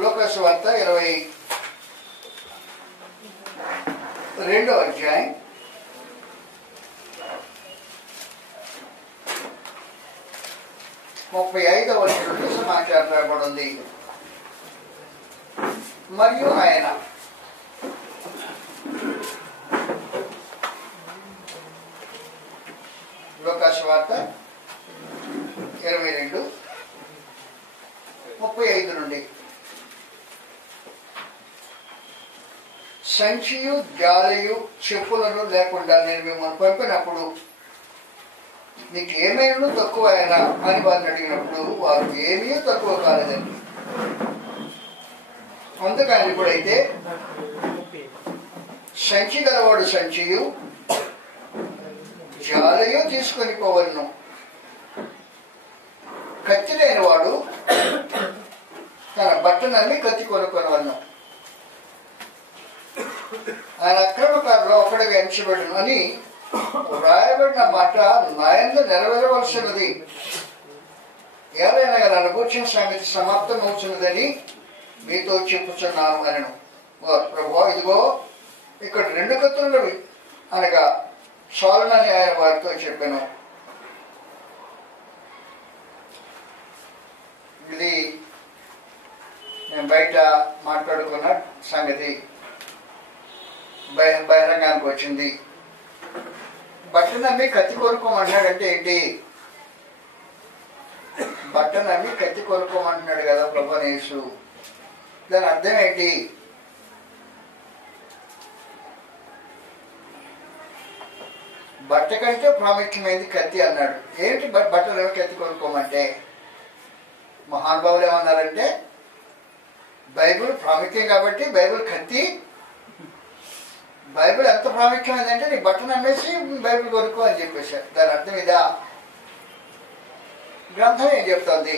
లూకాసు వార్త 22వ అధ్యాయం 35వ వచనం నుండి సమాచారం రాబడింది. మరియు ఆయన లూకాసు వార్త 22:35 నుండి సంచియు జాలియు చెప్పులను లేకుండా నేను మిమ్మల్ని పంపినప్పుడు నీకు ఏమైనా తక్కువ అయినా అని వారిని అడిగినప్పుడు వారు ఏమీ తక్కువ కాలేదండి. అందుకని ఇప్పుడైతే సంచి గలవాడు సంచియు జాలయు తీసుకొని పోవలను, కత్తి లేని వాడు తన బట్టనల్ని కత్తి కొనుక్కొనవలను. ఆయన అక్రమకారులో ఒకటిగా ఎంచబడును అని వ్రాయబడిన మాట నాయందు నెరవేరవలసినది. ఏదైనా నన్ను కూర్చిన సంగతి సమాప్తం అవుతున్నదని మీతో చెప్పుచున్నాను అనను. ప్రభు, ఇదిగో ఇక్కడ 2 కత్తులు అనగా చాలునని ఆయన వారితో చెప్పాను. ఇది నేను బయట మాట్లాడుకున్న సంగతి బహిరంగానికి వచ్చింది. బట్ట నమ్మి కత్తి కొనుక్కోమంటున్నాడంటే ఏంటి? బట్ట నమ్మి కత్తి కొనుక్కోమంటున్నాడు కదా ప్రభు యేసు. దాని అర్థం ఏంటి? బట్ట కంటే ప్రాముఖ్యమైనది కత్తి అన్నాడు. ఏంటి బట్టలు కత్తి కొనుక్కోమంటే? మహానుభావులు ఏమన్నారంటే బైబిల్ ప్రాముఖ్యం కాబట్టి బైబిల్ కత్తి, బైబిల్ ఎంత ప్రాముఖ్యమైందంటే నీ బట్టను అమ్మేసి బైబిల్ కొనుక్కో అని చెప్పేశారు. దాని అర్థం ఇదా? గ్రంథం ఏం చెప్తుంది?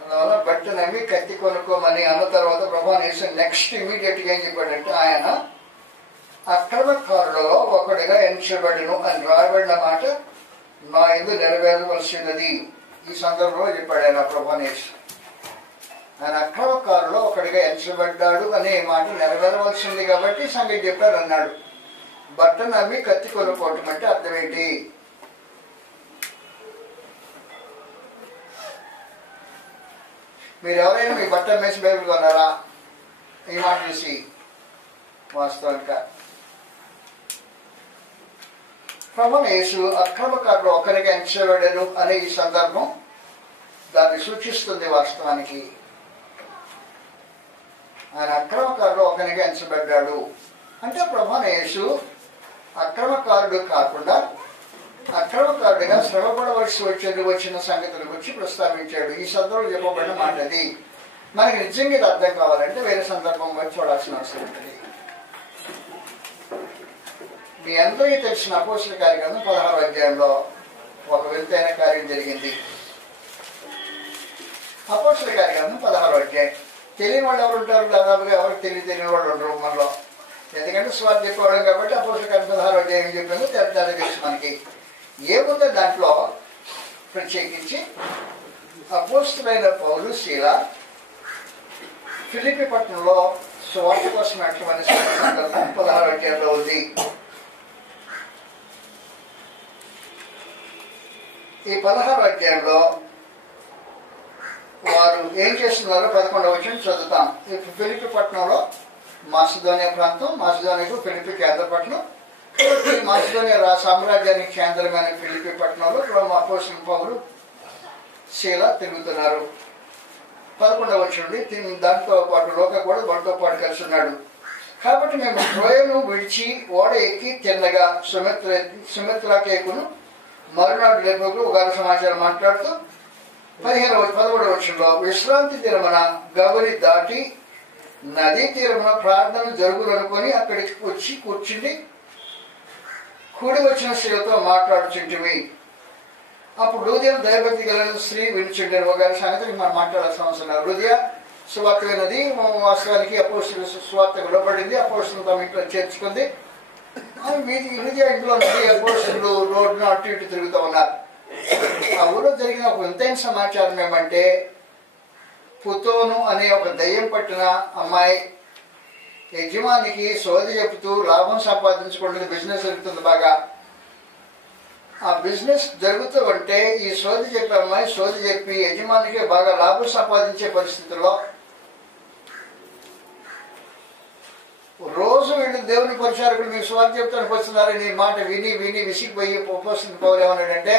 అందువల్ల బట్ట నమ్మి కత్తి కొనుక్కోమని అన్న తర్వాత ప్రభు యేసు నెక్స్ట్ ఇమీడియట్ గా ఏం చెప్పాడంటే ఆయన అక్రమకారులలో ఒకటిగా ఎంచబడును అని రాయబడిన మాట నా యందు నెరవేరవలసినది. ఈ సందర్భంలో చెప్పాడు ఆయన ప్రభు యేసు. ఆయన అక్రమకారులో ఒకటిగా ఎంచబడ్డాడు అనే మాట నెరవేరవలసింది కాబట్టి సంగతి చెప్పారు అన్నాడు. బట్ట నమ్మి కత్తి కొనుక్కోవటం అంటే అర్థం ఏంటి? మీరు ఎవరైనా మీ బట్ట అమ్మేసి బైబిల్ కొన్నారా? ఈ మాట చూసి వాస్తవానికి ప్రభు యేసు అక్రమకారులు ఒకరిగా ఎంచబడను అనే ఈ సందర్భం దాన్ని సూచిస్తుంది. వాస్తవానికి ఆయన అక్రమకారులు ఒకరిగా ఎంచబడ్డాడు అంటే ప్రభు యేసు అక్రమకారుడు కాకుండా అక్రమకారుడిగా శ్రమపడవలసి వచ్చిన సంగతుల గురించి ప్రస్తావించాడు. ఈ సందర్భంలో చెప్పబడిన మాట అది. మనకి నిజంగా ఇది అర్థం కావాలంటే వేరే సందర్భం వచ్చి చూడాల్సిన అవసరం ఉంటుంది. మీ అందరికీ తెలిసిన అపోస్తల కార్యక్రమం 16వ అధ్యాయంలో ఒక వింతైన కార్యం జరిగింది. అపోస్తల కార్యక్రమం 16వ అధ్యాయం. తెలియని వాళ్ళు ఎవరు ఉంటారు? దాదాపుగా ఎవరికి తెలియని వాళ్ళు ఉండరు మనలో. ఎందుకంటే స్వార్థ చెప్పేవాళ్ళం కాబట్టి అపోస్తల కార్యం 16వ అధ్యాయం చెప్పాము. తెలుసు మనకి ఏముందో దాంట్లో. ప్రత్యేకించి అపోస్తలైన పౌలు శీల ఫిలిప్పీ పట్టణంలో స్వార్థ కోసం అట్లమని 16వ అధ్యాయంలో ఉంది. ఈ 16వ అధ్యాయంలో వారు ఏం చేస్తున్నారో 11వ వచనం చదువుతాం. ఫిలిప్పీ పట్టణంలో మాసిదోనియా ప్రాంతం, మాసిదోనియాకు ఫిలిప్పీ కేంద్ర పట్టణం. మాసిదోనియా సామ్రాజ్యానికి కేంద్రమైన ఫిలిప్పీ పట్టణంలో అపోస్తలుడైన పౌలు శీల తిరుగుతున్నారు. 11వ వచనం నుండి దాంతో పాటు లోక కూడా వాళ్ళతో పాటు కలిసి ఉన్నాడు. కాబట్టి మేము ట్రోయను విడిచి ఓడ ఎక్కి తిన్నగా సుమిత్రాకేకును మరునాడు లేపకు ఒక సమాచారం మాట్లాడుతూ 11వ వచనంలో విశ్రాంతి దినమున గవలి దాటి నదీ తీరమున ప్రార్థన జరుగుననుకొని అక్కడికి వచ్చి కూర్చుండి కూడి వచ్చిన స్త్రీలతో మాట్లాడుచుంటివి. అప్పుడు హృదయ దైవభక్తి గల స్త్రీ వినిచుండేది ఒక సంగతి మనం మాట్లాడాల్సిన అవసరం. హృదయ సువార్త విన్నది. వాస్తవానికి అపోస్తలుల సువార్త విడబడింది. అపోస్తలులు తమ ఇంట్లో చేర్చుకుంది. హృదయ ఇంట్లో నుండి అపోస్తలులు రోడ్డున అటు ఇటు తిరుగుతూ ఉన్నారు. ఆ ఊళ్ళో జరిగిన ఒక వింతైన సమాచారం ఏమంటే పుతోను అనే ఒక దయ్యం పట్టిన అమ్మాయి యజమానికి సోది చెబుతూ లాభం సంపాదించుకుంటుంది. బిజినెస్ జరుగుతుంది బాగా. ఆ బిజినెస్ జరుగుతూ ఉంటే ఈ సోది చెప్పే అమ్మాయి సోది చెప్పి యజమానికి బాగా లాభం సంపాదించే పరిస్థితుల్లో రోజు వీళ్ళు దేవుని పరిచారకులు మీకు స్వార్థ చెప్తానికి వస్తున్నారని మాట విని విని విసిగిపోయి ఉపవసం పోలేమన్నాడంటే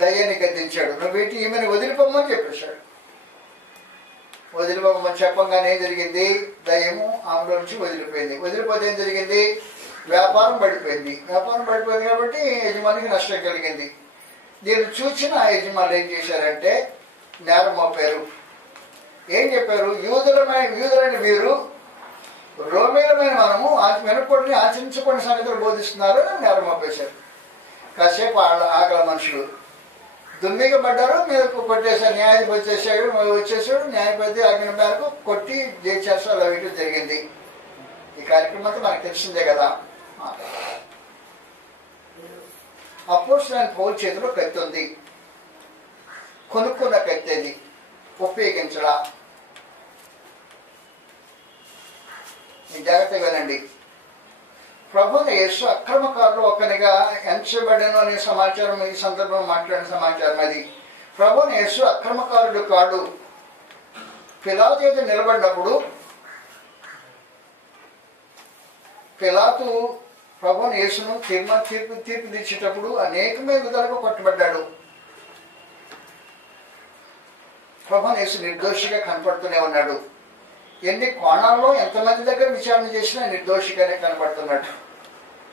దయ్యాన్ని గద్దించాడు. నువ్వు వీటి ఈమెను వదిలిపోమని చెప్పేశాడు. వదిలిపోమని చెప్పంగానే ఏం జరిగింది? దయ్యము ఆమెలో నుంచి వదిలిపోయింది. వదిలిపోతే ఏం జరిగింది? వ్యాపారం పడిపోయింది. వ్యాపారం పడిపోయింది కాబట్టి యజమానికి నష్టం కలిగింది. దీన్ని చూసిన ఆ యజమానులు ఏం చేశారంటే నేరం మోపారు. ఏం చెప్పారు? యూదులైన వీరు రోమీలమైన మనము వెనుకొడిని ఆచరించుకునే సంగతులు బోధిస్తున్నారు అని నేరం మోపేశారు. కాసేపు ఆకల మనుషులు దుమ్మిగా పడ్డారు, మీద కొట్టేశారు. న్యాయాధిపతి వచ్చేసాడు. న్యాయపతి ఆజ్ఞ మేరకు కొట్టి జైచేసాలు అవి జరిగింది. ఈ కార్యక్రమం అంతా మనకు తెలిసిందే కదా. అపోస్తలుడైన పౌలు చేతిలో కత్తి ఉంది. కొనుక్కున్న కత్తి అది ఉపయోగించడా? జాగ్రత్తగా వినండి. ప్రభువుని యేసు అక్రమకారులు ఒకనిగా ఎంచబడను అనే సమాచారం ఈ సందర్భంలో మాట్లాడిన సమాచారం అది. ప్రభువుని యేసు అక్రమకారుడు కాడు. పిలాతు ఎదుట నిలబడినప్పుడు పిలాతు ప్రభువుని యేసును తీర్పు తీర్చేటప్పుడు అనేకమైన విధాలుగా కొట్టబడ్డాడు. ప్రభువుని యేసు నిర్దోషిగా కనపడుతూనే ఉన్నాడు. ఎన్ని కోణాల్లో ఎంతమంది దగ్గర విచారణ చేసినా నిర్దోషిగానే కనబడుతున్నాడు.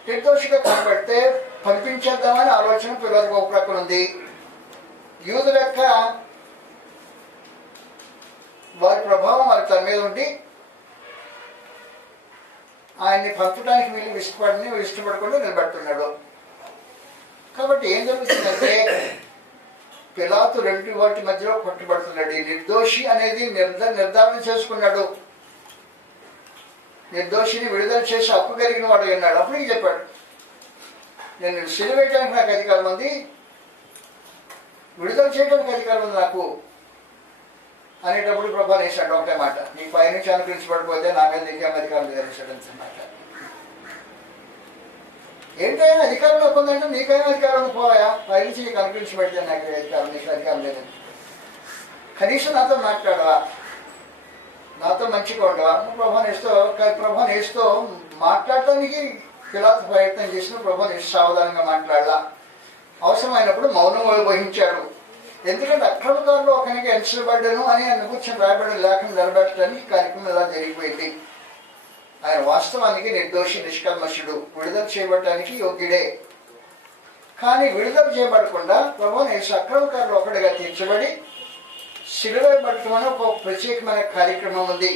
నిర్దోషిగా కనబడితే పంపించేద్దామని ఆలోచన పిల్లలకు ఒక ప్రక్కన ఉంది. యూదుల యొక్క వారి ప్రభావం వారి తన మీద ఉండి ఆయన్ని పంపడానికి వీళ్ళు ఇష్టపడకుండా నిలబడుతున్నాడు. కాబట్టి ఏం జరుగుతుందంటే పిలాతు రెండు వాటి మధ్యలో కొట్టబడుతున్నాడు. ఈ నిర్దోషి అనేది నిర్ధారణ చేసుకున్నాడు. నిర్దోషిని విడుదల చేసి హక్కు కలిగిన వాడు అన్నాడు. అప్పటికి చెప్పాడు, నేను సిలువేయడానికి నాకు అధికారం ఉంది, విడుదల చేయడానికి అధికారం ఉంది నాకు అనేటప్పుడు ప్రభా వేసాడు ఒకటే మాట, నీకు పైనుంచి అనుకరించబడిపోతే నా మీద నీకేం అధికారం తెలిసాడు అంటున్నమాట. ఏంటైనా అధికారం నాకు ఉందంటే నీకైనా అధికారం పోయా, పైనుంచి నీకు అనుకరించబడితే నాకు అధికారం, నీకు అధికారం లేదండి. కనీసం నాతో మాట్లాడవా, నాతో మంచిగా ఉండవా? ప్రభాని వేస్తూ మాట్లాడటానికి పిలాతు ప్రయత్నం చేసిన ప్రభాని వేస్తూ సావధానంగా మాట్లాడాల. అవసరమైనప్పుడు మౌనం వహించాడు. ఎందుకంటే అక్రమకారులు ఒకరికి ఎంచబడ్డను అని ఆయన కూర్చొని రాయబడిన లేఖను నిలబెట్టడానికి కార్యక్రమం ఇలా జరిగిపోయింది. ఆయన వాస్తవానికి నిర్దోషి, నిష్కల్మషుడు, విడుదల చేయబడటానికి యోగ్యుడే. కానీ విడుదల చేయబడకుండా ప్రభువుని యేసు అక్రమకారులు ఒకటిగా తీర్చబడి సిలువేయబడటం అనే ఒక ప్రత్యేకమైన కార్యక్రమం ఉంది.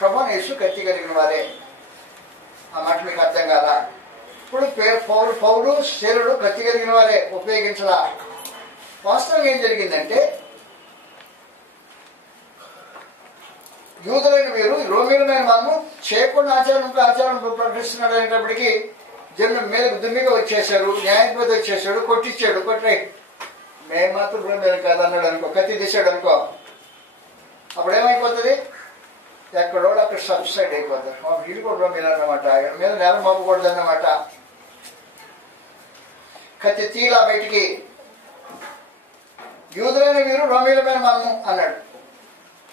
ప్రభువుని యేసు కత్తి కలిగిన వారే. ఆ మాట మీకు అర్థం కాదా? ఇప్పుడు పౌలు శీలుడు కత్తి కలిగిన వారే, ఉపయోగించలా. వాస్తవం ఏం జరిగిందంటే యూదులైన వీరు రోమీలమైన మనము చేయకుండా ఆచారం ప్రకటిస్తున్నాడు అనేటప్పటికీ జనం మీద దుమ్మిగా వచ్చేసారు. న్యాయపతి వచ్చేసాడు, కొట్టించాడు. కొట్టే మేము మాత్రం రోమీలు కాదన్నాడు అనుకో, కత్తి తీసాడు అనుకో, అప్పుడేమైపోతుంది? ఎక్కడో అక్కడ సబ్సైడ్ అయిపోతారు. వీళ్ళు కూడా రోమీలు అన్నమాట, మీద నేల మోపకూడదు అన్నమాట. కత్తి తీలా బయటికి. యూదులైన వీరు రోమీలమైన మనము అన్నాడు.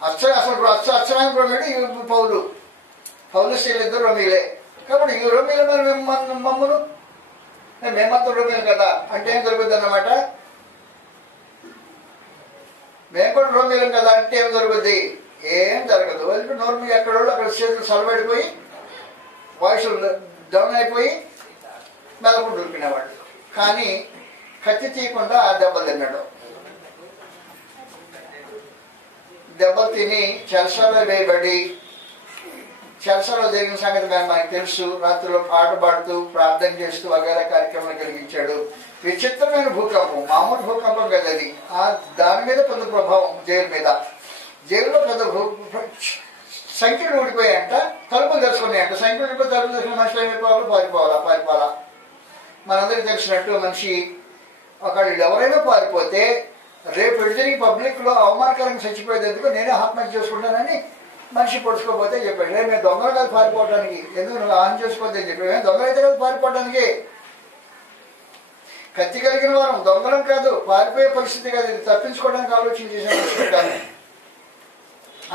అచ్చమైన రోమీడు పౌలు శీలిద్దరు రోమీలే. కాబట్టి ఈ రోమీలమైన మమ్మను మేమంతా రోమీలు కదా అంటే ఏం జరుగుతుంది అన్నమాట? మేము కూడా రోమీలం కదా అంటే ఏం జరుగుద్ది? ఏం జరగదు. వదిలిపి నోరు మీద ఎక్కడో అక్కడ చేతులు సలబడిపోయి వాయిస్ డౌన్ అయిపోయి మెదకుండా దొరికినవాడు. కానీ కత్తి తీయకుండా ఆ దెబ్బలు తిన్నాడు. దెబ్బలు తిని చెరసాలో వేయబడి, చెరసాలో జరిగిన సంగతి మనకు తెలుసు. రాత్రిలో పాట పాడుతూ ప్రార్థన చేస్తూ వగైరా కార్యక్రమాలు కలిగించాడు. విచిత్రమైన భూకంపం, మామూలు భూకంపం కదా అది. దాని మీద పెద్ద ప్రభావం జైలు మీద. జైల్లో పెద్ద సంఖ్యలు ఊడిపోయాయంట, తలుపులు తెలుసుకున్నాయంట. సంఖ్యలు ఊడిపోయి తలుపులు తెలుసుకుని మనుషులు అయిపోవాలి, పారిపోవాలా. మనందరికీ తెలిసినట్టు మనిషి ఒకళ్ళు ఎవరైనా పారిపోతే రేపు ఎడిటింగ్ పబ్లిక్లో అవమానకరంగా చచ్చిపోయేది ఎందుకు, నేనే ఆత్మహత్య చేసుకుంటానని మనిషి పొడుచుకోపోతే చెప్పాడు. రేపు మేము దొంగలు కాదు పారిపోవడానికి, ఎందుకు నువ్వు ఆన్ చేసుకోవద్దు అని చెప్పి. మేము దొంగలు అయితే కాదు పారిపోవడానికి, కత్తి కలిగిన వారం దొంగలం కాదు, పారిపోయే పరిస్థితి కాదు, ఇది తప్పించుకోవడానికి ఆలోచన చేశాను.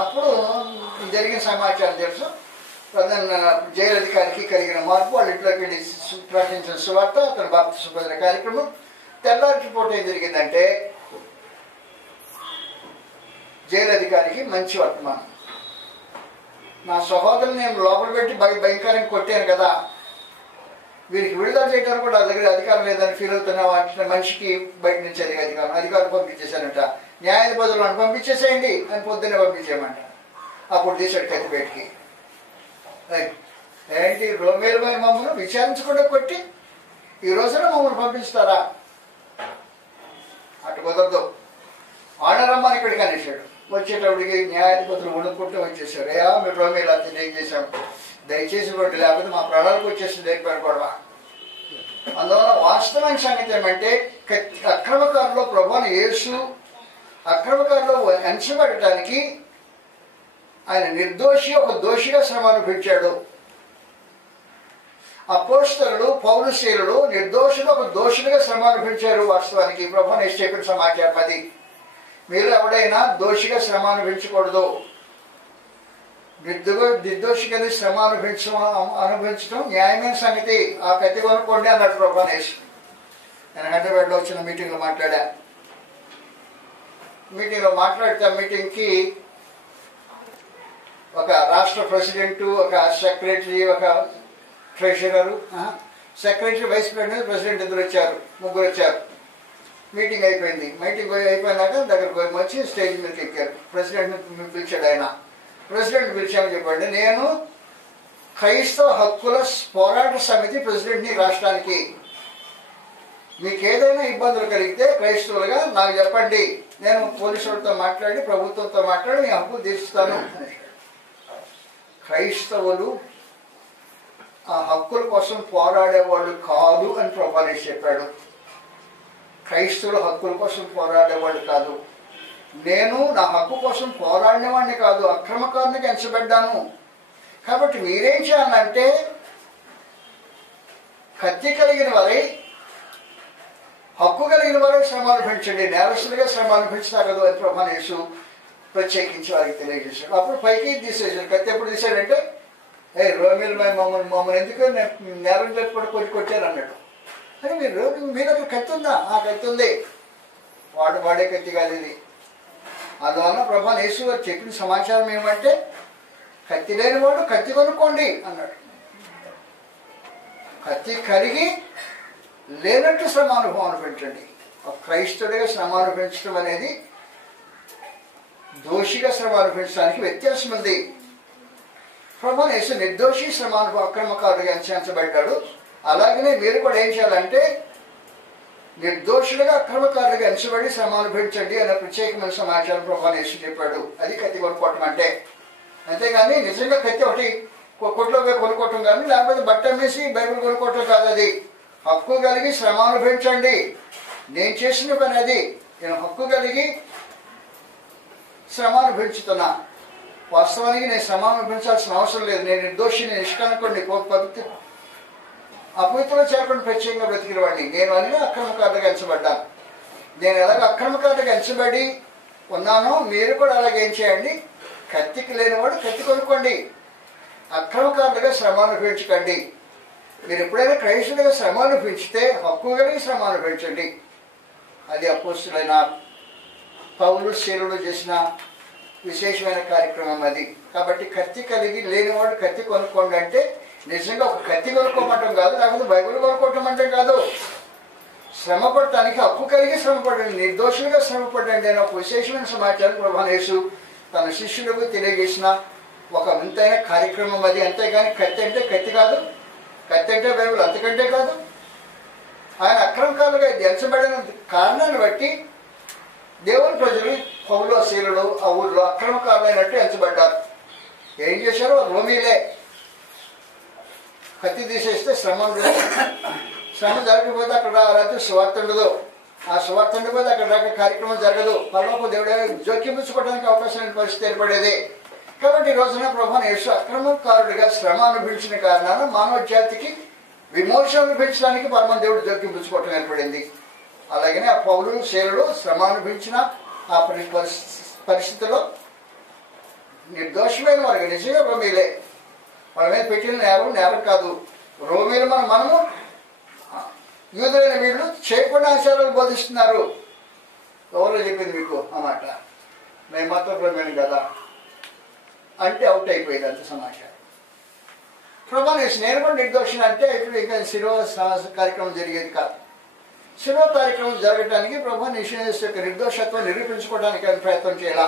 అప్పుడు జరిగిన సమాచారం తెలుసు. ప్రధాన జైలు అధికారికి కలిగిన మార్పు, వాళ్ళ ఇంట్లోకి వెళ్ళి ప్రకటించిన సువార్త, అతను బాప్తిసం పొందిన కార్యక్రమం. తెల్లారి రిపోర్ట్ ఏం జరిగిందంటే, జైలు అధికారికి మంచి వర్తమానం. నా సహోదరుని నేను లోపల పెట్టి భయంకరంగా కొట్టాను కదా, వీరికి విడుదల చేయడానికి కూడా దగ్గర అధికారం లేదని ఫీల్ అవుతున్నావా అంటే, మనిషికి బయట నుంచి అధికారం పంపించేశానంట. న్యాయాధిపతులను పంపించేసేయండి అని పొద్దున్నే పంపించేయమంట. అప్పుడు తీసాడు కత్తి బయటికి. ఏంటి రోమేలమైన మమ్మల్ని విచారించకుండా కొట్టి ఈ రోజున మమ్మల్ని పంపిస్తారా? అటు కుదరదు, ఆడరమ్మని ఇక్కడికి అనేసాడు. వచ్చేటప్పటికి న్యాయాధిపతులు వణుక్కుంటూ వచ్చేసారు. మీరు రోమేలు అతను ఏం చేశాం, దయచేసి కొట్టి, లేకపోతే మా ప్రాణాలకు వచ్చేసింది అయిపోయారు గొడవ. అందువల్ల వాస్తవమైన సంగతి ఏమంటే, అక్రమకారులో ప్రభువుని యేసు అక్రమకారులో అంచబడటానికి ఆయన నిర్దోషి ఒక దోషిగా శ్రమ అనుభవించాడు. అపోస్తలులు పౌలుశీలులు నిర్దోషులు ఒక దోషులుగా శ్రమ అనుభవించారు. వాస్తవానికి ప్రభువుని యేసు చెప్పిన సమాచారం అది. మీరు ఎవడైనా దోషిగా శ్రమ అనుభవించకూడదు, నిర్దోషిగా శ్రమ అనుభవించడం న్యాయమైన సంగతి. ఆ కత్తి కొనుక్కోండి అన్నట్టు ప్రభువుని యేసు. నేను హైదరాబాద్లో వచ్చిన మీటింగ్లో మాట్లాడా. మీటింగ్లో మాట్లాడితే మీటింగ్కి ఒక రాష్ట్ర ప్రెసిడెంట్, ఒక సెక్రటరీ, ఒక ట్రెషరరు, సెక్రటరీ, వైస్ ప్రెసిడెంట్ ఇద్దరు వచ్చారు, ముగ్గురు వచ్చారు. మీటింగ్ అయిపోయింది. మీటింగ్ అయిపోయినాక దగ్గరకు వచ్చి స్టేజ్ మీదకి ఎక్కారు. ప్రెసిడెంట్ పిలిచాడు. ఆయన ప్రెసిడెంట్ పిలిచామని చెప్పండి, నేను క్రైస్తవ హక్కుల పోరాట సమితి ప్రెసిడెంట్ని రాష్ట్రానికి. మీకు ఏదైనా ఇబ్బందులు కలిగితే క్రైస్తవులుగా నాకు చెప్పండి, నేను పోలీసులతో మాట్లాడి ప్రభుత్వంతో మాట్లాడి మీ హక్కులు తీరుస్తాను అని. క్రైస్తవులు ఆ హక్కుల కోసం పోరాడేవాళ్ళు కాదు అని ప్రభువు చెప్పాడు. క్రైస్తవుల హక్కుల కోసం పోరాడేవాళ్ళు కాదు. నేను నా హక్కు కోసం పోరాడినవాడిని కాదు, అక్రమకారునికి ఎంచబడ్డాను. కాబట్టి మీరేం చేయాలంటే, కత్తి కలిగిన వారై హక్కు కలిగిన వారే శ్రమ అనుభవించండి, నేరస్తులుగా శ్రమ అనుభవించగలదు అని ప్రభువు యేసు ప్రత్యేకించి వారికి తెలియజేశాడు. అప్పుడు పైకి తీసేసాడు. కత్తి ఎప్పుడు తీసాడంటే, రోమిల్ మమ్మల్ని ఎందుకు నేరం లేకపోతే కొట్టారు అన్నాడు. అని మీ దగ్గర కత్తి ఉందా? ఆ కత్తి ఉంది. వాడే కత్తి కాదు ఇది. అందువల్ల ప్రభువు యేసు గారు చెప్పిన సమాచారం ఏమంటే, కత్తి లేని వాడు కత్తి కొనుక్కోండి అన్నాడు. కత్తి కరిగి లేనట్టు శ్రమ అనుభవం అనిపించండి. ఒక క్రైస్తవుడిగా శ్రమ అనుభవించడం అనేది దోషిగా శ్రమ అనుభవించడానికి వ్యత్యాసం ఉంది. ప్రభువు యేసు నిర్దోషి శ్రమ అనుభవం అక్రమకారుడిగా ఎంచబడ్డాడు. అలాగనే మీరు కూడా ఏం చేయాలంటే, నిర్దోషులుగా అక్రమకారులుగా ఎంచబడి శ్రమ అనుభవించండి అనే ప్రత్యేకమైన సమాచారం ప్రభువు యేసు చెప్పాడు. అది కత్తి కొనుక్కోవటం అంటే. అంతేగాని నిజంగా కత్తి ఒకటి కొట్లో కొనుక్కోవటం కానీ, లేకపోతే బట్ట అమ్మేసి బైబిల్ కొనుక్కోవటం కాదు. అది హక్కు కలిగి శ్రమ అనుభవించండి. నేను చేసిన పని అది. నేను హక్కు కలిగి శ్రమ అనుభవించుతున్నా. వాస్తవానికి నేను శ్రమ అనుభవించాల్సిన అవసరం లేదు. నేను నిర్దోషిని, నిష్కలంకుడిని, అపవిత్రులు చేరకుండా ప్రత్యేకంగా బ్రతికిన వాడిని. నేను అన్ని అక్రమకారులుగా ఎంచబడ్డాను. నేను ఎలాగ అక్రమకారులుగా ఎంచబడి ఉన్నానో మీరు కూడా అలాగే ఏం చేయండి, కత్తికి లేనివాడు కత్తి కొనుక్కోండి. అక్రమకారులుగా శ్రమ అనుభవించకండి. మీరు ఎప్పుడైనా క్రైస్తవులుగా శ్రమ అనుభవించితే హక్కు కలిగి శ్రమ అనుభవించండి. అది అపోస్తలులైన పౌలు శీలుడు చేసిన విశేషమైన కార్యక్రమం అది. కాబట్టి కత్తి కలిగి లేనివాడు కత్తి కొనుక్కోండి అంటే నిజంగా ఒక కత్తి కొనుక్కోమంటాం కాదు, లేకపోతే బైబిల్ కొనుక్కోవటం అంటే కాదు. శ్రమ పడటానికి హక్కు కలిగి శ్రమ పడండి, నిర్దోషులుగా శ్రమ పడండి అనే ఒక విశేషమైన సమాచారం ప్రభువు యేసు తన శిష్యులకు తెలియజేసిన ఒక వింతైన కార్యక్రమం అది. అంతేగాని కత్తి అంటే కత్తి కాదు, కత్తి అంటే బైబిల్ అంతకంటే కాదు. ఆయన అక్రమకారులుగా ఎంచబడిన కారణాన్ని బట్టి దేవుని ప్రజలు పౌలు శీలుడు ఆ ఊళ్ళో అక్రమకారులైనట్టు ఎంచబడ్డారు. ఏం చేశారు? రోమీలే. కత్తి తీసేస్తే శ్రమ జరగకపోతే అక్కడ రాత్రి సువార్త ఉండదు. ఆ సువార్త ఉండిపోతే అక్కడ దాకా కార్యక్రమం జరగదు. పరలోక దేవుడే జోక్యమించుకోవడానికి అవకాశం లేని పరిస్థితి ఏర్పడేది. కాబట్టి ఈ రోజున ప్రభువుని యేసు అక్రమకారుడిగా శ్రమ అనుభవించిన కారణాన మానవ జాతికి విమోచన అనుభవించడానికి పరమ దేవుడు జోక్యమించుకోవటం ఏర్పడింది. అలాగనే ఆ పౌరులు శీలుడు శ్రమ అనుభవించిన ఆ పరిస్థితిలో నిర్దోషమైన వారికి నిజంగా రోమీలే. వాళ్ళ మీద పెట్టిన నేరం కాదు. రోమీలు మనము యూదులైన వీళ్ళు చేయకుండా ఆచారాలు బోధిస్తున్నారు. ఎవరో చెప్పింది మీకు ఆ మాట? మేము మాత్రం రోమీలు కదా అంటే అవుట్ అయిపోయింది అంత సమాచారం. ప్రభానేసి నేను కూడా నిర్దోషిని అంటే ఇప్పుడు ఇక శిరో కార్యక్రమం జరిగేది కాదు. శిరో కార్యక్రమం జరగడానికి ప్రభానేసి యొక్క నిర్దోషత్వం నిరూపించుకోవడానికి ఆయన ప్రయత్నం చేయాల.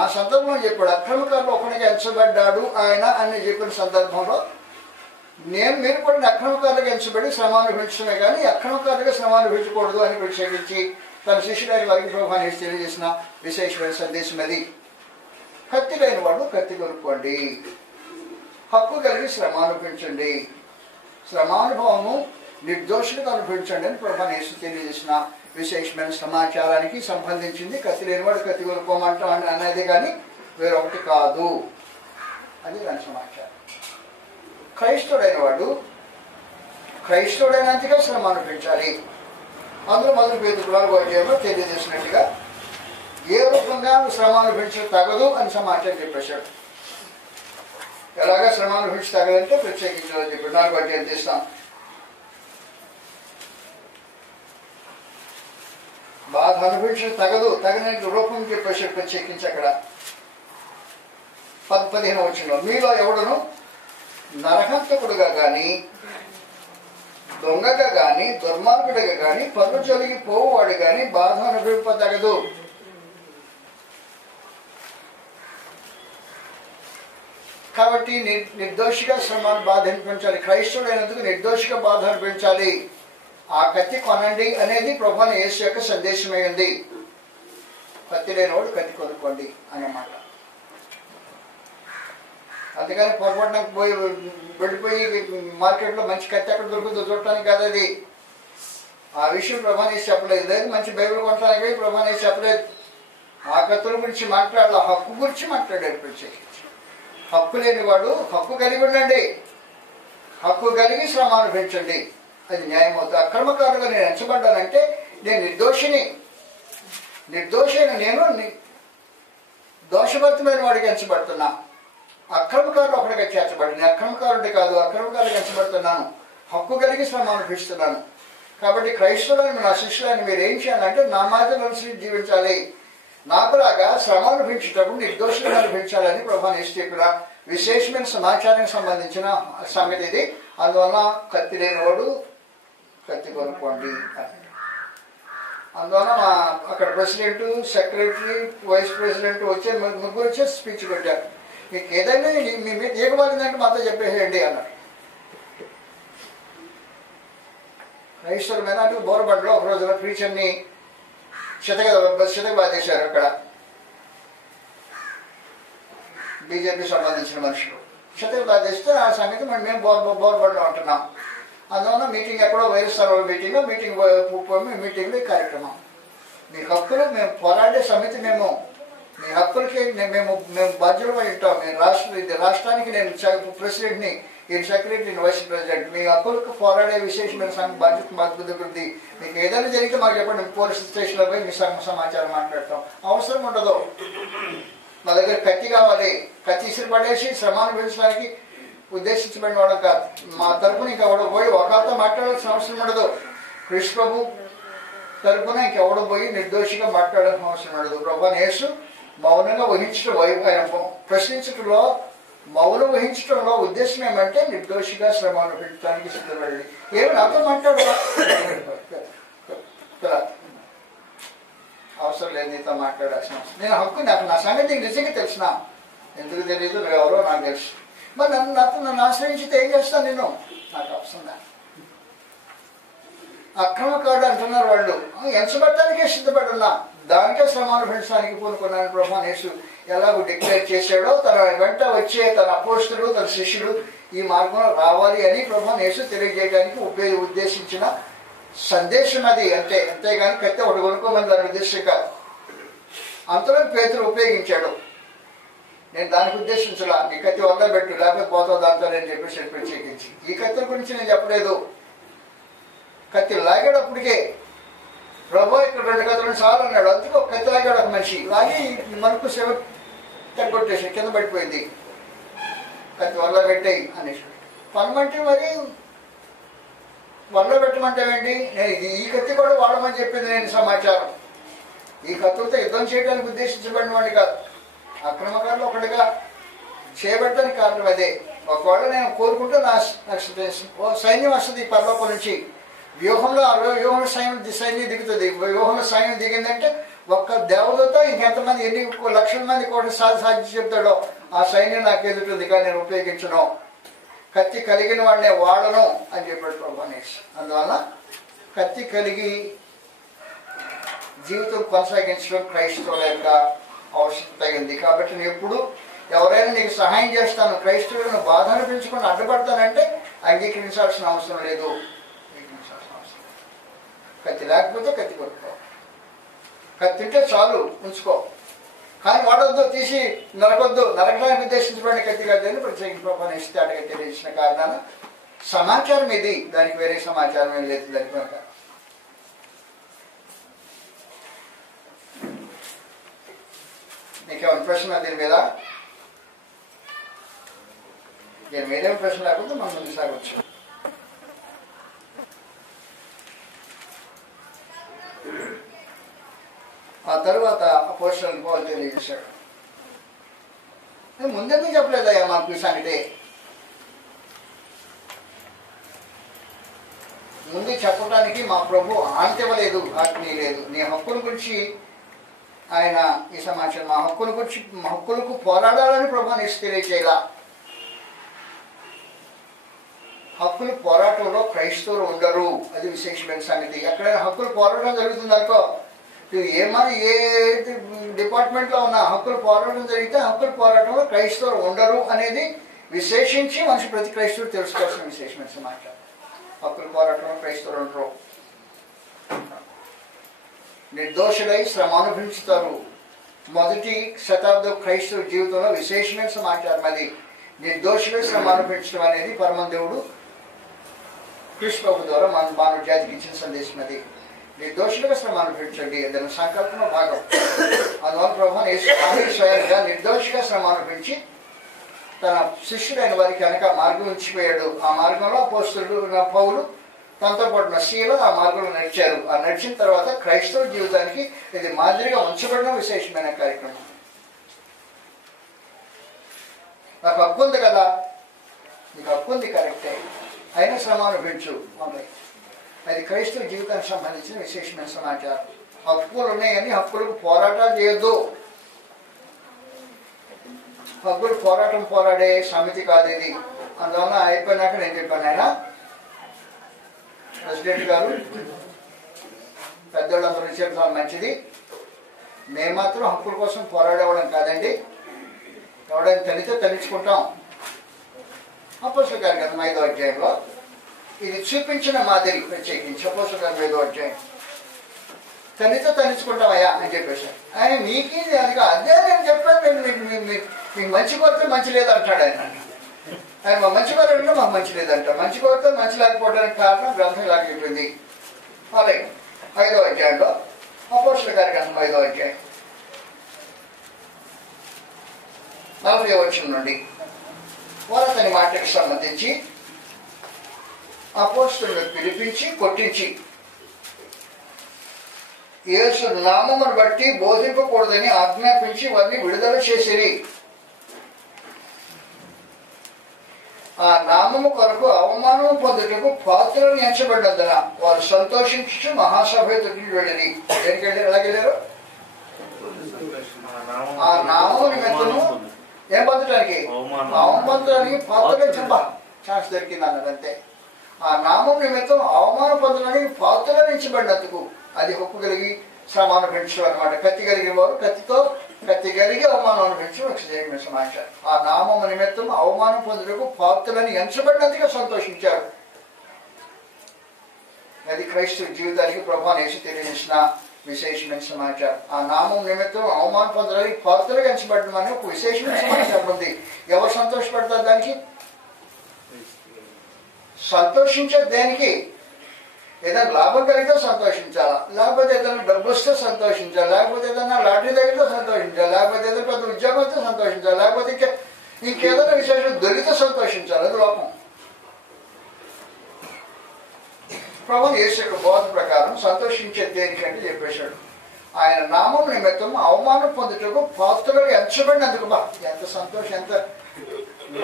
ఆ సందర్భంలో చెప్పాడు, అక్రమకారులు ఒకరికి ఎంచబడ్డాడు ఆయన అని చెప్పిన సందర్భంలో మీరు కూడా అక్రమకారులుగా ఎంచబడి శ్రమానుభవించడమే కానీ అక్రమకారులుగా శ్రమానుభవించకూడదు అని ప్రత్యేకించి తన శిష్యుడైన వారికి ప్రభానేసి తెలియజేసిన విశేషమైన సందేశం అది. కత్తి లేని వాడు కత్తి కొనుక్కోండి, హక్కు కలిగి శ్రమ అనుభవించండి, శ్రమానుభవము నిర్దోషులకు అనుభవించండి అని ప్రభానేసి తెలియజేసిన విశేషమైన సమాచారానికి సంబంధించింది. కత్తి లేనివాడు కత్తి కొనుక్కోమంటాం అనేది కానీ వేరొకటి కాదు. అది దాని సమాచారం. క్రైస్తవుడైన వాడు క్రైస్తవుడైనంతగా శ్రమ అనుభవించాలి. అందులో మొదటి పేతురు 4వ అధ్యాయంలో తెలియజేసినట్టుగా ఏ రూపంగా శ్రమ అనుభవించడం తగదు అని సమాచారం చెప్పేశాడు. ఎలాగా శ్రమ అనుభవించి తగదంటే ప్రత్యేకించాలని చెప్పాడు. 4వ అధ్యాయం తీస్తాం. బాధ అనుభవించడం తగదు, తగిన రూపం చెప్పేశాడు ప్రత్యేకించి అక్కడ 15వ వచనంలో, మీలో ఎవడును నరహంతకుడుగా కానీ దొంగగా కానీ దుర్మార్గుడిగా కానీ పన్ను జొలిగి పోవాడు కానీ బాధ అనుభవింపదగదు. కాబట్టి నిర్దోషిగా శ్రమను బాధ అనిపించాలి. క్రైస్తవుడైనందుకు నిర్దోషిగా బాధ అనిపించాలి. ఆ కత్తి కొనండి అనేది ప్రభువుని యేసు యొక్క సందేశమై ఉంది. కత్తి లేనివాడు కత్తి కొనుక్కోండి అన్నమాట. అందుకని పొరపాటున వెళ్ళిపోయి మార్కెట్లో మంచి కత్తి ఎక్కడ దొరుకుతుందో చూడటానికి కాదు అది. ఆ విషయం ప్రభువుని యేసు చెప్పలేదు. లేదు మంచి బైబిల్ కొనడానికి ప్రభువుని యేసు చెప్పలేదు. ఆ కత్తుల గురించి మాట్లాడాలి, హక్కు గురించి మాట్లాడాడు ప్రత్యేకించి. హక్కు లేనివాడు హక్కు కలిగి ఉండండి, హక్కు కలిగి శ్రమ అనుభవించండి, అది న్యాయం అవుతుంది. అక్రమకారులుగా నేను ఎంచబడ్డానంటే నేను నిర్దోషైన నేను దోషభరితమైన వాడికి ఎంచబడుతున్నా. అక్రమకారులు ఒకటిగా చేర్చబడి నేను అక్రమకారుడి కాదు, అక్రమకారుడికి ఎంచబడుతున్నాను, హక్కు కలిగి శ్రమ అనుభవిస్తున్నాను. కాబట్టి క్రైస్తవులను నా శిష్యులను మీరు ఏం చేయాలంటే నా మాదిరిని అనుసరించి జీవించాలి, నాకులాగా శ్రమ అనుభవించేటప్పుడు నిర్దోషులను అనుభవించాలని ప్రభువుని యేసు చెప్పిన విశేషమైన సమాచారానికి సంబంధించిన సంగతి ఇది. అందువల్ల కత్తి లేనివాడు కత్తి కొనుక్కోండి. అందువల్ల మా అక్కడ ప్రెసిడెంట్, సెక్రటరీ, వైస్ ప్రెసిడెంట్ ముగ్గురు వచ్చే స్పీచ్ పెట్టారు. మీకు ఏదైనా మీ మీద ఏకబాలిందంటే మాతో చెప్పేసేయండి అన్నారు. క్రైస్తవుల మీద అటు బోరబండలో ఒక రోజున ప్రీచర్ని బాధేశారు. అక్కడ బీజేపీ సంబంధించిన మనుషులు బాధేస్తే ఆ సంగతి మేము బోర్బడిలో ఉంటున్నాం. అందువల్ల మీటింగ్ ఎక్కడో వైఎస్ఆర్ మీటింగ్లో ఈ కార్యక్రమం. మీ హక్కులు మేము పోరాడే సమితి, మేము మీ హక్కులకి మేము బాధ్యులమై ఉంటాం. నేను రాష్ట్రానికి నేను ప్రెసిడెంట్ని, ఈ సెక్రటరీ, వైస్ ప్రెసిడెంట్. మీ హక్కులకు పోరాడే విశేషమైన బాధ్యత మాకు ఉంది. మీకు ఏదైనా జరిగితే మాకు చెప్పండి, పోలీస్ స్టేషన్లో పోయి మీ సమాచారం మాట్లాడతాం. అవసరం ఉండదు. మా దగ్గర కత్తి కావాలి, కత్తి ఇసురు పడేసి శ్రమాన్ని పెంచడానికి ఉద్దేశించబడిన వాడు కాదు. మా తరఫున ఇంకెవడో పోయి ఒకరితో మాట్లాడాల్సిన అవసరం ఉండదు. కృష్ణ ప్రభు తరఫున ఇంకెవడో పోయి నిర్దోషిగా మాట్లాడాల్సిన అవసరం ఉండదు. ప్రభువుని యేసు మౌనంగా వహించడం, ఆయన ప్రశ్నించడంలో మౌనం వహించడంలో ఉద్దేశం ఏమంటే నిర్దోషిగా శ్రమ అనుభవించడానికి సిద్ధపడి ఏమి నాతో మాట్లాడవా, అవసరం లేదు నీతో మాట్లాడాల్సిన అవసరం. నేను హక్కు, నాకు నా సంగతి నిజంగా తెలిసిన, ఎందుకు తెలియదు ఎవరో నాకు తెలుసు. మరి నన్ను ఆశ్రయించితే ఏం చేస్తాను నేను? నాకు అవసరం. అక్రమకారుడు అంటున్నారు వాళ్ళు, ఎంచబడటానికే సిద్ధపడున్నా, దానికే శ్రమ అనుభవించడానికి పూనుకున్నాను. ప్రభువుని యేసు ఎలాగో డిక్లేర్ చేశాడో తన వెంట వచ్చే తన అపోస్తలుడు, తన శిష్యుడు ఈ మార్గంలో రావాలి అని ప్రభువుని యేసు తెలియజేయడానికి ఉద్దేశించిన సందేశం అది అంతే, అంతేగాని కత్తి ఒకటి కొనుక్కోమని దాని ఉద్దేశం కాదు. అంతలో పేతురు ఉపయోగించాడు. నేను దానికి ఉద్దేశించలా, నీ కత్తి వల్ల పెట్టు లేకపోతే పోతావు దాంతో అని చెప్పేసి ప్రత్యేకించి. ఈ కత్తి గురించి నేను చెప్పలేదు. కత్తి లాగేటప్పటికే ప్రభు ఇక్కడ 2 కత్తులను చాలు అన్నాడు. అందుకే ఒక కత్తి లాగాడు ఒక మనిషి, లాగి మనకు సేవ తగ్గొట్టేసి కింద పడిపోయింది. కత్తి వల్ల పెట్టేయి అనేసి పనమంటే మరి వల్ల పెట్టమంటే ఏంటి? నేను ఈ కత్తి కూడా వాడమని చెప్పింది నేను సమాచారం. ఈ కత్తులతో యుద్ధం చేయడానికి ఉద్దేశించబడిన వాడిని కాదు, అక్రమకారులు ఒకటిగా చేయబడ్డానికి కారణం అదే. ఒకవేళ నేను కోరుకుంటే నాకు సైన్యం వస్తుంది పరలోకం నుంచి. వ్యూహంలో వ్యూహంలో సైన్యం దిగుతుంది. వ్యూహంలో సైన్యం దిగిందంటే ఒక్క దేవతతో ఇంకెంతమంది ఎన్ని లక్షల మంది కూడా సాధించి చెప్తాడో ఆ సైన్యం నాకు ఎదుటుంది, కానీ నేను ఉపయోగించను. కత్తి కలిగిన వాడినే వాడను అని చెప్పాడు ప్రభు అనేసి. అందువల్ల కత్తి కలిగి జీవితం కొనసాగించడం క్రైస్తవుల యొక్క అవసరత ఉంది. కాబట్టి నేను ఎప్పుడు ఎవరైనా నీకు సహాయం చేస్తాను, క్రైస్తవులను బాధ అనిపించకుండా అడ్డుపడతానంటే అంగీకరించాల్సిన అవసరం లేదు. కత్తి లేకపోతే కత్తి కొట్టుకో, కత్తి తింటే చాలు ఉంచుకో, కానీ వాడొద్దు, తీసి నరకొద్దు. నరకడానికి ఉద్దేశించబడిన కత్తి కాదు అని ప్రత్యేక ప్రపంచ తెలియజేసిన కారణాన సమాచారం ఇది, దానికి వేరే సమాచారం ఏం లేదు. దానికి కనుక నీకేమైనా ప్రశ్న దీని మీద? దీని మీద ఏం ప్రశ్న లేకపోతే మనం ముందుకు సాగవచ్చు. ఆ తరువాత అపోస్తలుడు పౌలు తెలియజేశాడు, ముందెందుకు చెప్పలేదయ్యా మాకు ఈ సంగతి? ముందు చెప్పడానికి మా ప్రభు ఆంతివ్వలేదు, ఆజ్ఞ లేదు. నీ హక్కుల గురించి ఆయన ఈ సమాచారం, మా హక్కుల గురించి, మా హక్కులకు పోరాడాలని ప్రభు నీకు తెలియచేయాల. హక్కులు పోరాటంలో క్రైస్తవులు ఉండరు, అది విశేషమైన సంగతి. ఎక్కడైనా హక్కులు పోరాటం జరుగుతుంది అనుకో, ఏమన్నా ఏ డిపార్ట్మెంట్లో ఉన్న హక్కులు పోరాటం జరిగితే హక్కుల పోరాటంలో క్రైస్తవులు ఉండరు అనేది విశేషించి మనిషి ప్రతి క్రైస్తవుడు తెలుసుకోవాల్సిన విశేషమైన సమాచారం. హక్కుల పోరాటంలో క్రైస్తవులు ఉండరు. నిర్దోషులై శ్రమ అనుభవించుతారు. మొదటి శతాబ్దం క్రైస్తవ జీవితంలో విశేషమైన సమాచారం అది. నిర్దోషులై శ్రమ అనుభవించడం అనేది పరమదేవుడు క్రీస్తు ప్రభు ద్వారా మానవ జాతికి ఇచ్చిన సందేశం అది. నిర్దోషులుగా శ్రమ అనుభవించండి, దాని సంకల్పన భాగం. అందువల్ల ప్రభు స్వయంగా నిర్దోషిగా శ్రమ అనుభవించి తన శిష్యుడైన వారికి కనుక మార్గం ఉంచిపోయాడు. ఆ మార్గంలో అపోస్తలుడు పౌలు తనతో పాటు శీల ఆ మార్గంలో నడిచారు. ఆ నడిచిన తర్వాత క్రైస్తవ జీవితానికి ఇది మాదిరిగా ఉంచబడిన విశేషమైన కార్యక్రమం. నాకు హక్కు ఉంది కదా, నీకు హక్కు ఉంది కరెక్టే, అయినా శ్రమ అనుభవించు. అది క్రైస్తవ జీవితానికి సంబంధించిన విశేషమైన సమాచారం. హక్కులు ఉన్నాయని హక్కులకు పోరాటాలు చేయొద్దు. హక్కులు పోరాడే సమితి కాదు ఇది. అందువల్ల అయిపోయినాక నేను చెప్పాను, ఆయన ప్రెసిడెంట్ గారు పెద్దోళ్ళందరూ ఇచ్చేది చాలా మంచిది, మేము మాత్రం హక్కుల కోసం పోరాడేవాళ్ళం కాదండి. ఎవడైనా తనితే తనించుకుంటాం. అపోస్తలుల కార్యక్రమం 5వ అధ్యాయంలో ఇది చూపించిన మాదిరి ప్రత్యేకించి అపోస్తలుల కార్యక్రమం 5వ అధ్యాయం. తనితో తనించుకుంటామయ్యా అని చెప్పేసి ఆయన మీకి అది అదే నేను చెప్పాను, మీకు మంచి కోరితే మంచి లేదంటాడు ఆయన. ఆయన మా మంచి కోరితే మాకు మంచి లేదంట. మంచి కోరితే మంచి లేకపోవడానికి కారణం గ్రంథం ఇలా చెప్పింది. అలాగే 5వ అధ్యాయంలో అపోస్తలుల కార్యక్రమం 5వ అధ్యాయం 40వ వచనం నుండి వారతని మాటకి సంబంధించి అపోస్తలులను పిలిపించి కొట్టించి యేసు నామమును బట్టి బోధింపకూడదని ఆజ్ఞాపించి వారిని విడుదల చేసిరి. ఆ నామము కొరకు అవమానం పొందుటకు పాత్రలను ఎంచబడినందున వారు సంతోషించి మహాసభ వెళ్ళి దేనికి వెళ్ళారు? ఎలాగెళ్ళారు? ఆ నామము నిమిత్తము ఏం పొందటానికి? అవమానం పొందడానికి పాత్రలు ఎంచబా ఛాన్స్ దొరికింది అన్నది అంతే. ఆ నామం నిమిత్తం అవమానం పొందడానికి పాత్రలు ఎంచబడినందుకు అది హక్కు కలిగి శ్రమ అనుభవించడం అనమాట. కత్తి కలిగిన వారు కత్తి కలిగి అవమానం అనుభవించడం సమాచారం. ఆ నామము నిమిత్తం అవమానం పొందుటకు పాత్రలని ఎంచబడినందుగా సంతోషించారు. అది క్రైస్తవ జీవితానికి ప్రభువుని యేసు తెలియజేసిన విశేషమైన సమాచారం. ఆ నామం నిమిత్తం అవమానం పొందడానికి పాత్రగా ఎంచబడమని ఒక విశేషమైన సమాచారం ఉంది. ఎవరు సంతోషపడతారు దానికి? సంతోషించే దేనికి? ఏదైనా లాభం కలిగితే సంతోషించాలా, లేకపోతే ఏదైనా డబ్బు వస్తే సంతోషించాలి, లేకపోతే ఏదైనా లాటరీ తగిలితే సంతోషించాలి, లేకపోతే ఏదైనా పెద్ద ఉద్యోగం వస్తే సంతోషించాలి, లేకపోతే ఇంకేదైనా విశేషం దొరికితే సంతోషించాలి. అది లోపం. ప్రభువు యేసు యొక్క బోధ ప్రకారం సంతోషించే దేనికంటే చెప్పేశాడు, ఆయన నామం నిమిత్తం అవమానం పొందుటకు పాత్రలు ఎంచబడినందుకు. బా ఎంత సంతోషం, ఎంత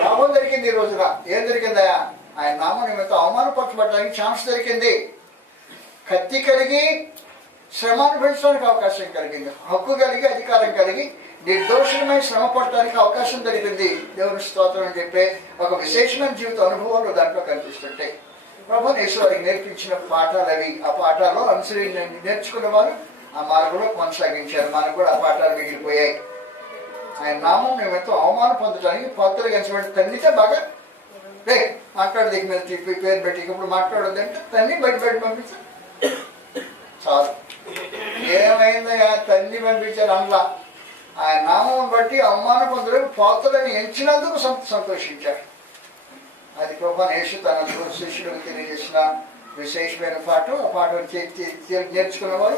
లాభం దొరికింది ఈ రోజున. ఏం దొరికిందా? ఆయన నామం నిమిత్తం అవమానపరచబడడానికి ఛాన్స్ దొరికింది. కత్తి కలిగి శ్రమ అనుభవించడానికి అవకాశం కలిగింది. హక్కు కలిగి అధికారం కలిగి నిర్దోషమై శ్రమ పడటానికి అవకాశం దొరికింది. దేవుని స్తోత్రం అని చెప్పే ఒక విశేషమైన జీవిత అనుభవాలు దాంట్లో కనిపిస్తుంటాయి. ప్రభువు యేసు వారికి నేర్పించిన పాఠాలు అవి. ఆ పాఠాలు అనుసరించి నేర్చుకున్న వారు ఆ మార్గంలో కొనసాగించారు. మనకు కూడా ఆ పాఠాలు మిగిలిపోయాయి. ఆయన నామం నిమిత్తం అవమానం పొందడానికి పాత్రలు ఎంచబడి తల్లితే బాగా రే మాట్లాడు, దిగు మీద తిప్పి పేరు పెట్టి ఇప్పుడు మాట్లాడొద్దు అంటే తల్లి బయట పంపించారు చాలు. ఏమైందయ్యా తల్లి పంపించారు అందులో. ఆయన నామం బట్టి అవమానం పొందడానికి పాత్రలను ఎంచినందుకు సంతోషించారు. అది ప్రభువు యేసు తన శిష్యులకు తెలియజేసిన విశేషమైన పాఠం. ఆ పాఠం నేర్చుకున్న వారు,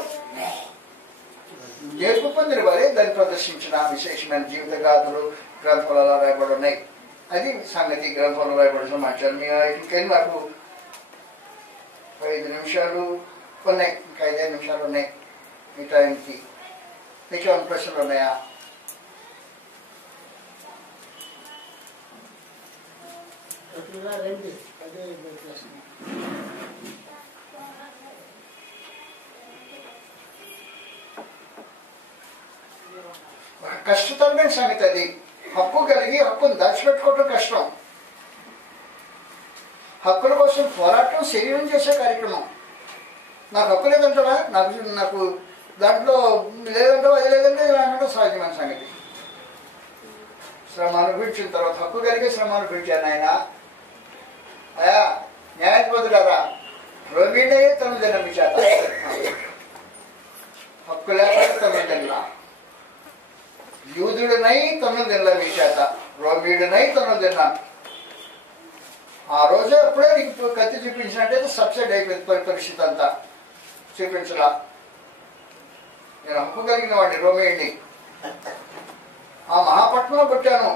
నేర్పు పొందిన వారే దాన్ని ప్రదర్శించిన విశేషమైన జీవిత గాథలు గ్రంథాలలో రాయబడి ఉన్నాయి. అది సంగతి. గ్రంథంలో రాయబడిన మాట్లాడు. ఇంకైనా నాకు 5 నిమిషాలు ఉన్నాయి, ఇంకా 5 నిమిషాలు ఉన్నాయి ఈ టైంకి. మీకు ఏమైనా ప్రశ్నలు ఉన్నాయా? కష్టతరమైన సంగతి అది. హక్కు కలిగి హక్కును దాచిపెట్టుకోవడం కష్టం. హక్కుల కోసం పోరాటం శరీరం చేసే కార్యక్రమం. నాకు హక్కు లేదంటావా, నాకు దాంట్లో లేదంటావా, అది లేదంటే అంటే సహజమైన సంగతి. శ్రమ అనుభవించిన తర్వాత హక్కు కలిగే శ్రమ అనుభవించాను. ఆయన అయా న్యాయబోధులారా రోమిడే తను తిన్న చేత హక్కు లేక తను తిన్నా, యూదుడినై తను తినలే మీ చేత, రోమిడునై తను తిన్నాను. ఆ రోజే అప్పుడే నీకు కత్తి చూపించినట్టయితే సబ్సైడ్ అయిపోయింది పరిస్థితి అంతా. చూపించలా. నేను హక్కు కలిగిన వాడిని, రోమిడిని. ఆ మహాపట్నంలో పుట్టాను,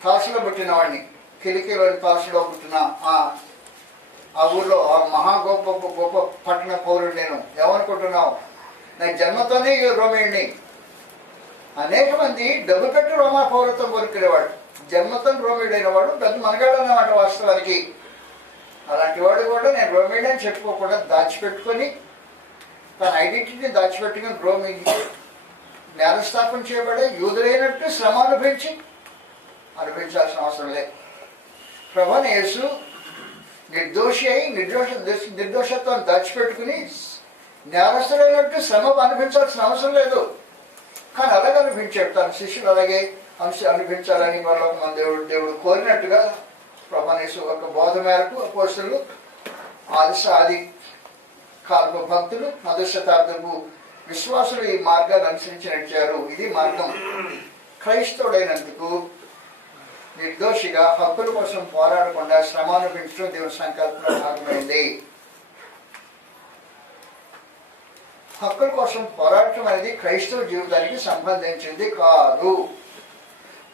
తాసులో పుట్టిన వాడిని. కిలికిలోని తాసులో పుట్టిన ఆ ఊర్లో ఆ మహా గొప్ప గొప్ప పట్టణ పౌరుడు నేను. ఏమనుకుంటున్నావు? నేను జన్మతోనే రోమిడిని. అనేక మంది డబ్బు పెట్టి రోమా పౌరత్వం కోరుకునేవాడు. జన్మతో రోమిడైన వాడు పెద్ద మనగాడు అన్నమాట వాస్తవానికి. అలాంటి వాడు కూడా నేను రోమిడ్ అని చెప్పుకోకుండా దాచిపెట్టుకొని తన ఐడెంటిటీని దాచిపెట్టుకుని రోమిడ్ నేరస్థాపన చేయబడే యూదులైనట్టు శ్రమ అనుభవించాల్సిన అవసరం లేదు. ప్రభువు యేసు నిర్దోషి అయి నిర్దోషత్వాన్ని దాచిపెట్టుకుని నేరస్తులైనట్టు శ్రమ అనుభవించాల్సిన అవసరం లేదు. కానీ అలాగే అనిపించాడు. తన శిష్యులు అలాగే అనిపించాలని వాళ్ళకు మన దేవుడు కోరినట్టుగా ప్రభువు యేసు ఒక బోధ మేరకు అపోస్తలులు ఆది కాలపు భక్తులు 10వ శతాబ్దపు విశ్వాసులు ఈ మార్గాన్ని అనుసరించి నడిచారు. ఇది మార్గం. క్రైస్తవుడైనందుకు నిర్దోషిగా హక్కుల కోసం పోరాడకుండా శ్రమ అనుభవించడం దేవుని సంకల్పంలో భాగమైంది. హక్కుల కోసం పోరాటం అనేది క్రైస్తవ జీవితానికి సంబంధించింది కాదు.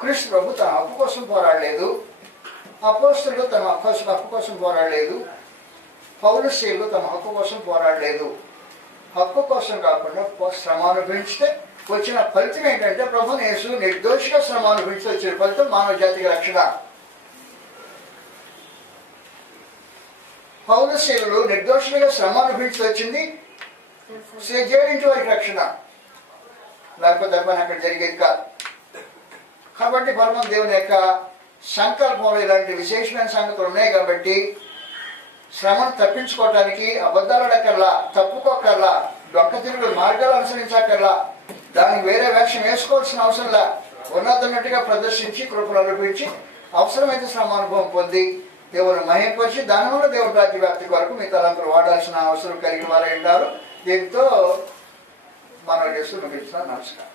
క్రీస్తు ప్రభు తన హక్కు కోసం పోరాడలేదు, అపోస్తలులు తమ హక్కు కోసం పోరాడలేదు, పౌలుశీలు తమ హక్కు కోసం పోరాడలేదు. హక్కు కోసం కాకుండా శ్రమ అనుభవించితే వచ్చిన ఫలితం ఏంటంటే ప్రభువు యేసు నిర్దోషిగా శ్రమ అనుభవించి వచ్చిన ఫలితం మానవ జాతికి రక్షణ. పౌలుశీలు నిర్దోషులుగా శ్రమ అనుభవించి వచ్చింది జయించి వారికి రక్షణ. లేకపోతే అక్కడ జరిగేది కాదు. కాబట్టి పరమ దేవుని యొక్క సంకల్పంలో ఇలాంటి విశేషమైన సంగతులు ఉన్నాయి. కాబట్టి శ్రమను తప్పించుకోవటానికి అబద్ధాలకల్లా, తప్పుకోకల్లా, డొక్క తిరుగుడు మార్గాలు అనుసరించకల్లా, దానికి వేరే వేషం వేసుకోవాల్సిన అవసరంలా ఉన్నట్టుగా ప్రదర్శించి కృపలు అనుభవించి అవసరమైతే శ్రమ అనుభవం పొంది దేవుని మహిమపరిచి దానివల్ల దేవుడి రాజ్య వ్యాప్తి కొరకు మీ తలంపులు వాడాల్సిన అవసరం కలిగిన వారు ఉంటారు. దీంతో మనం చేస్తూ ముగిస్తున్నాం. నమస్కారం.